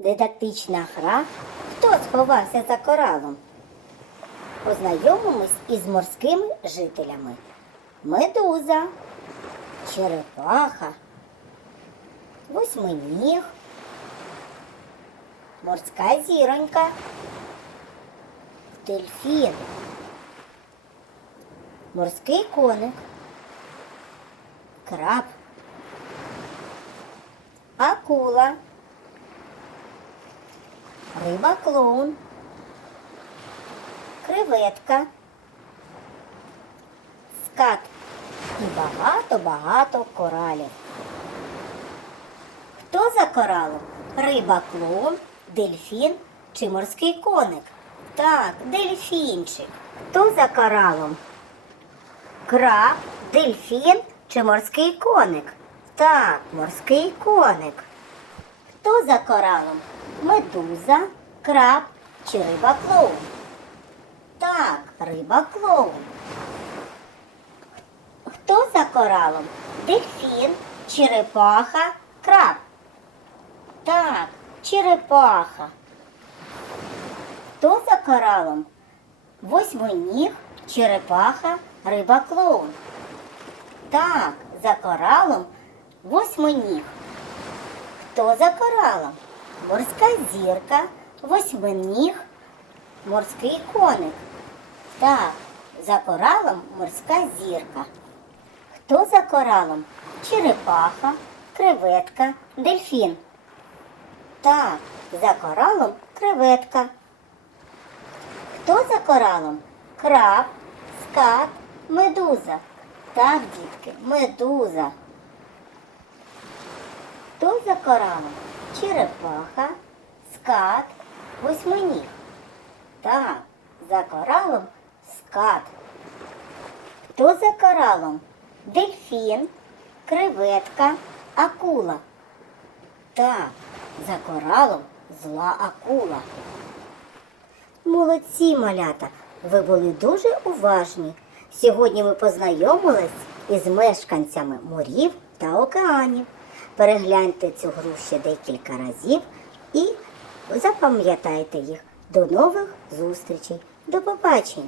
Дидактична гра Хто сховався за коралом? Познайомимось із морськими жителями. Медуза, черепаха, восьминіг, морська зіронька, дельфін, морський коник, краб, акула, риба клоун, креветка, скат і багато-багато коралів. Хто за коралом? Риба клоун, дельфін чи морський коник? Так, дельфінчик. Хто за коралом? Краб, дельфін чи морський коник? Так, морський коник. Хто за коралом? Медуза, краб чи риба клоун? Так, риба клоун. Хто за коралом? Дельфін, черепаха, краб. Так, черепаха. Хто за коралом? Восьминіг, черепаха, риба клоун. Так, за коралом восьминіг. Хто за коралом? Морська зірка, восьминіг, морський коник. Так, за коралом морська зірка. Хто за коралом? Черепаха, креветка, дельфін. Так, за коралом креветка. Хто за коралом? Краб, скат, медуза. Так, дітки, медуза. Хто за коралом? Черепаха, скат, восьминіг. Так, за коралом скат. Хто за коралом? Дельфін, креветка, акула. Так, за коралом зла акула. Молодці, малята, ви були дуже уважні. Сьогодні ми познайомились із мешканцями морів та океанів. Перегляньте цю гру ще декілька разів і запам'ятайте їх. До нових зустрічей. До побачення!